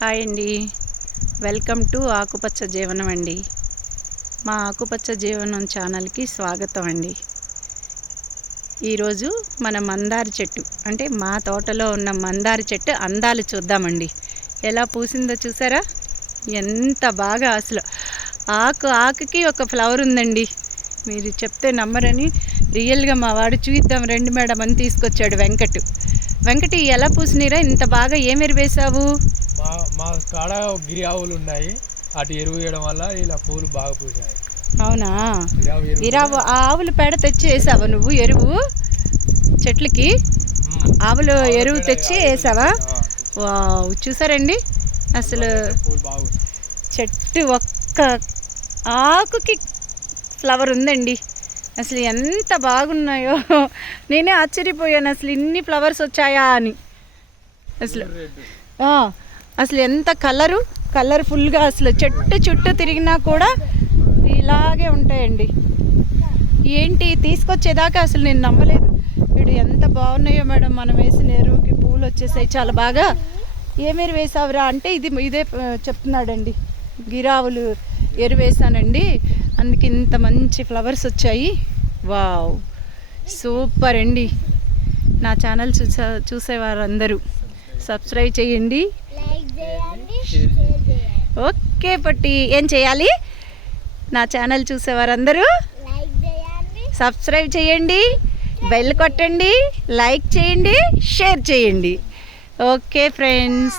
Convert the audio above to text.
Hi అండి. Welcome to ఆకుపచ్చ జీవనం అండి. మా ఆకుపచ్చ జీవనం ఛానల్కి స్వాగతం అండి. ఈరోజు మన మందార చెట్టు అంటే మా తోటలో ఉన్న మందార చెట్టు అందాలు చూద్దామండి. ఎలా పూసిందో చూసారా? ఎంత బాగా అసలు. ఆకు ఆకుకి ఒక ఫ్లవర్ ఉందండి. మీరు చెప్తే నమ్మరని రియల్గా మా వాడు చూద్దాం రెండు మేడం అని తీసుకొచ్చాడు వెంకట్ వెంకటి ఎలా పూసినీరా? ఇంత బాగా ఏం ఎరివేశావు? మా కాడ గిరి ఆవులు ఉన్నాయి. అటు ఎరువు వేయడం వల్ల ఇలా పూలు బాగా పూసాయి. అవునా? గిరావు ఇరావు ఆ ఆవులు పేడ తెచ్చి వేసావా నువ్వు ఎరువు? చెట్లకి. ఆవులు ఎరువు తెచ్చి వేసావా? వావ్ చూసారండి? అసలు చెట్టు ఒక్క ఆకుకి ఫ్లవర్ ఉందండి. అసలు ఎంత బాగున్నాయో. నేనే ఆశ్చర్యపోయాను అసలు ఇన్ని ఫ్లవర్స్ వచ్చాయా అని. అసలు అసలు ఎంత కలరు? కలర్ఫుల్గా అసలు చెట్టు చుట్టూ తిరిగినా కూడా ఇలాగే ఉంటాయండి. ఏంటి? తీసుకొచ్చేదాకా అసలు నేను నమ్మలేదు. వీడు ఎంత బాగున్నాయో మేడం మనం వేసిన ఎరువుకి పూలు వచ్చేసాయి చాలా బాగా. ఏమేరు వేసావురా? అంటే ఇది ఇదే చెప్తున్నాడండి. గిరావులు ఎరువు వేసానండి. అందుకే ఇంత మంచి ఫ్లవర్స్ వచ్చాయి. వావ్! సూపర్ అండి. నా ఛానల్ చూసా చూసేవారందరూ. సబ్స్క్రైబ్ చేయండి. లైక్ చేయండి షేర్ చేయండి. ఓకే పట్టి ఏం చేయాలి? నా ఛానల్ చూసేవారందరూ? లైక్ చేయండి. సబ్స్క్రైబ్ చేయండి. బెల్ కొట్టండి. లైక్ చేయండి. షేర్ చేయండి. Okay friends.